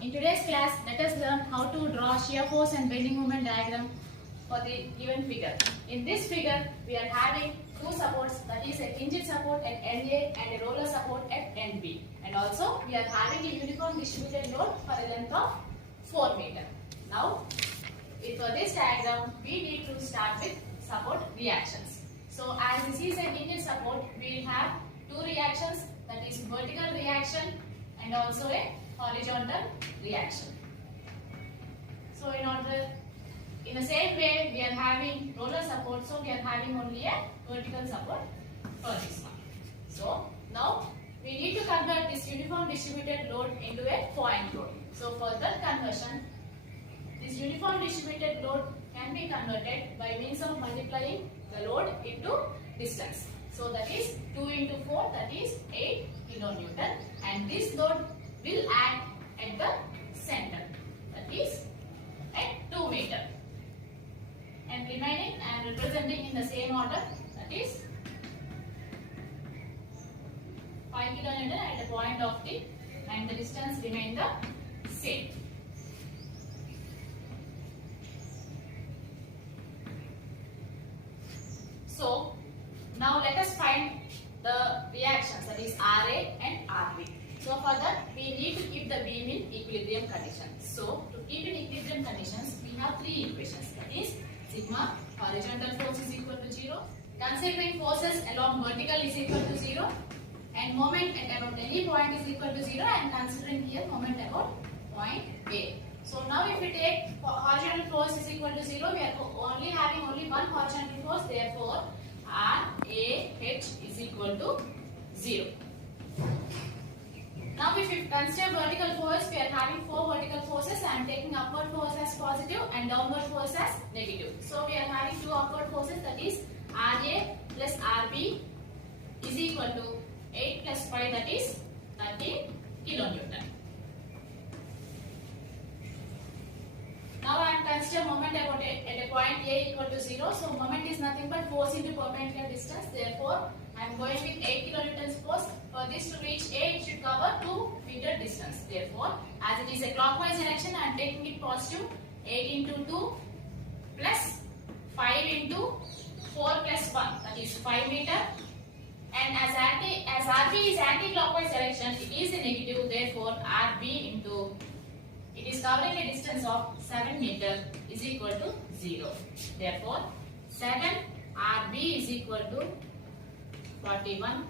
In today's class, let us learn how to draw shear force and bending moment diagram for the given figure. In this figure, we are having two supports, that is a hinged support at end A and a roller support at end B. And also, we are having a uniform distributed load for a length of 4 meter. Now, for this diagram, we need to start with support reactions. So, as this is a hinged support, we will have two reactions, that is vertical reaction and also a horizontal reaction. So, in the same way, we are having roller support, so we are having only a vertical support for this one. So, now we need to convert this uniform distributed load into a point load. So, for that conversion, this uniform distributed load can be converted by means of multiplying the load into distance. So, that is 2 into 4, that is 8 kilonewton, and this load will act at the center, that is at 2 meter. And remaining I am representing in the same order, that is 5 kilonewton at the point of T, and the distance remain the same. So now let us find the reactions, that is RA and RB. So for that we need to keep the beam in equilibrium conditions. So to keep in equilibrium conditions, we have three equations, that is sigma horizontal force is equal to 0, considering forces along vertical is equal to 0, and moment at about any point is equal to 0, and considering here moment about point A. So now if we take horizontal force is equal to 0, we are only having only one horizontal force, therefore RAH is equal to 0. Now if we consider vertical force, we are having 4 vertical forces. I am taking upward force as positive and downward force as negative. So we are having 2 upward forces, that is RA plus RB is equal to 8 plus 5, that is 13 kilonewton. Now I am considering moment about at a point A equal to 0. So moment is nothing but force into perpendicular distance. Therefore, I am going with 8 kilonewtons force. For this to reach A, it should cover 2 meter distance. Therefore, as it is a clockwise direction, I am taking it positive. 8 into 2 plus 5 into 4 plus 1, that is 5 meter. And as RB is anti-clockwise direction, it is a negative. Therefore, RB into, it is covering a distance of 7 meter is equal to 0. Therefore, 7 RB is equal to 41.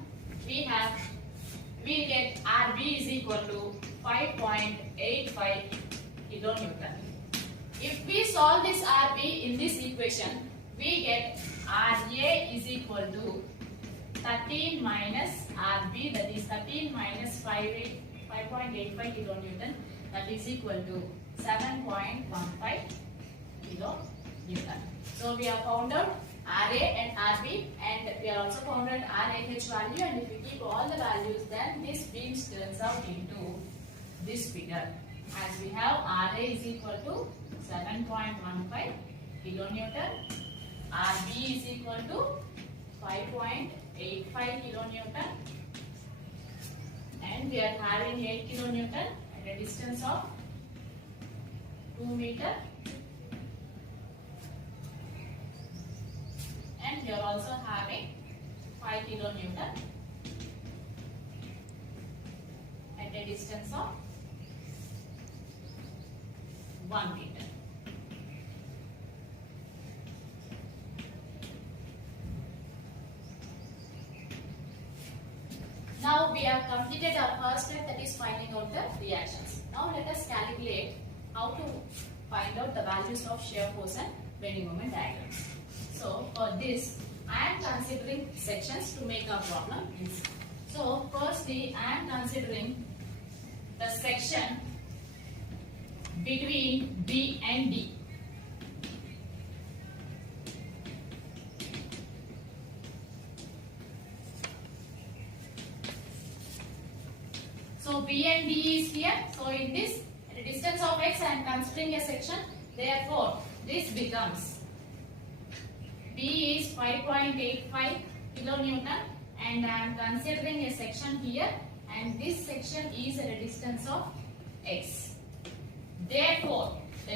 We get RB is equal to 5.85 kilonewton. If we solve this RB in this equation, we get RA is equal to 13 minus RB, that is 13 minus 5.85 kilonewton, that is equal to 7.15 kilonewton. So we have found out RA and RB, and we are also found out RAH value, and if we keep all the values, then this beam turns out into this figure, as we have RA is equal to 7.15 kilonewton, RB is equal to 5.85 kilonewton, and we are having 8 kilonewton at a distance of 2 meter. And we are also having 5 kilonewton at a distance of 1 meter. Now we have completed our first step, that is finding out the reactions. Now let us calculate how to find out the values of shear force and bending moment diagrams. So for this, I am considering sections to make our problem easy. So firstly, I am considering the section between B and D. So B and D is here. So in this, at a distance of x, I am considering a section. Therefore, this becomes B is 5.85 kilonewton, and I am considering a section here, and this section is at a distance of x.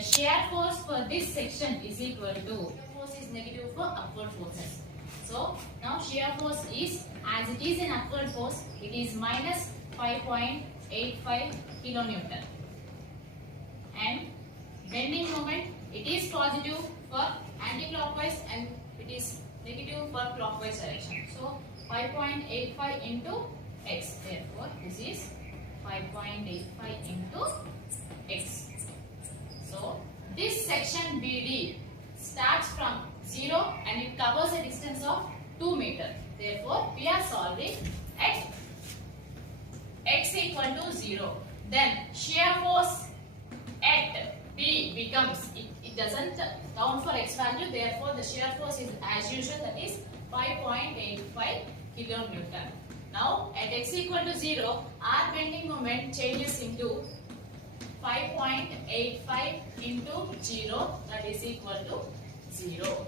shear force for this section is equal to, force is negative for upward forces. So now shear force is, as it is an upward force, it is minus 5.85 kilonewton. And bending moment, it is positive for anti-clockwise and it is negative for clockwise direction. So 5.85 into x. Therefore, this is 5.85 into x. So this section BD starts from 0 and it covers a distance of 2 meters. Therefore, we are solving at x equal to 0. Then shear force at D becomes, it doesn't count for x value, therefore the shear force is as usual, that is 5.85 kilonewton. Now at x equal to 0, our bending moment changes into 5.85 into 0, that is equal to 0.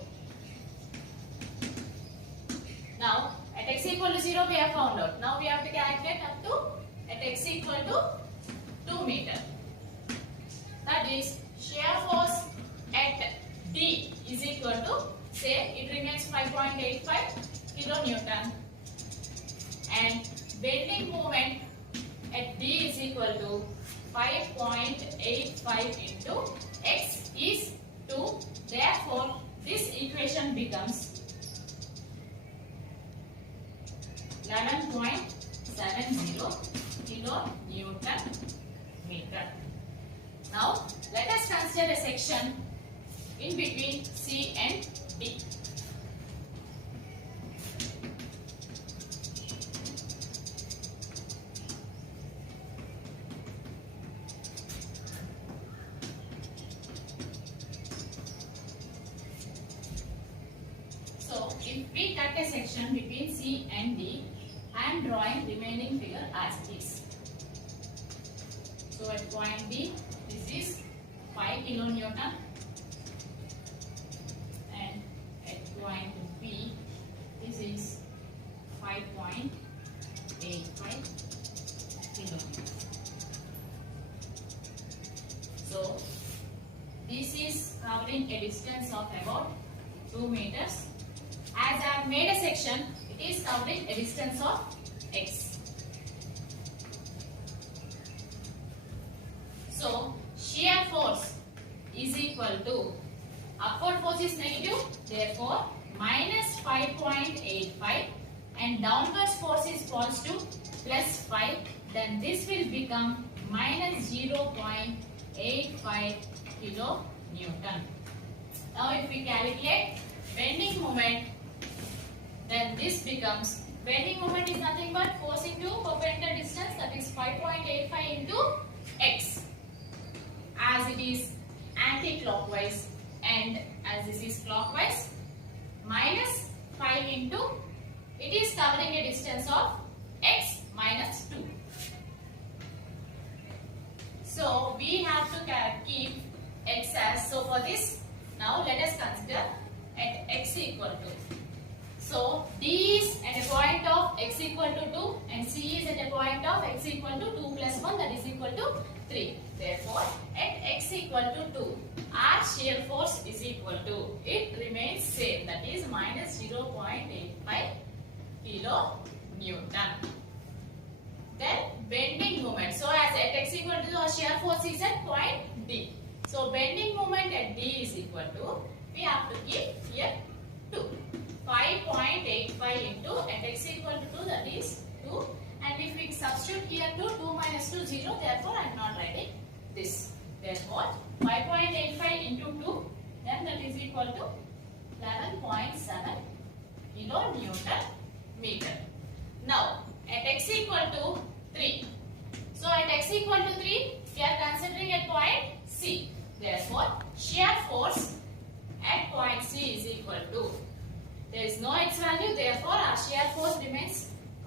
Now at x equal to 0 we have found out. Now we have to calculate up to at x equal to 2 meter. That is shear force at D is equal to, say it remains 5.85 kilonewton, and bending moment at D is equal to 5.85 into x is 2. Therefore, this equation becomes 11.70 kilonewton meter. Now, let us consider a section in between C and D. So, if we cut a section between C and D, I am drawing remaining figure as it is. So, at point D, this is 5 kilonewton, and at point B, this is 5.85 kilonewton. So this is covering a distance of about 2 meters. As I have made a section, it is covering a distance of x. So shear force is equal to, upward force is negative, therefore minus 5.85, and downward force is positive, plus 5, then this will become minus 0.85 kilonewton. Now if we calculate bending moment, then this becomes, bending moment is nothing but force into perpendicular distance, that is 5.85 into x, as it is anti-clockwise and as this is clockwise, minus 5 into, it is covering a distance of x minus 2. So we have to keep x as, so for this, now let us consider at x equal to, so D is at a point of x equal to 2 and C is at a point of x equal to 2 plus 1, that is equal to 3. Therefore, at x equal to 2, our shear force is equal to, it remains same, that is minus 0.85 kilonewton. Then bending moment. So as at x equal to 2, our shear force is at point D. So bending moment at D is equal to, we have to keep here 2. 5.85 into at x equal to 2, that is 2, and if we substitute here 2 minus 2 0, therefore I am not writing this. Therefore 5.85 into 2, then that is equal to 11.7 kilonewton meter. Now at x equal to 3, so at x equal to 3 we are considering at point C. Therefore shear force at point C is equal to, there is no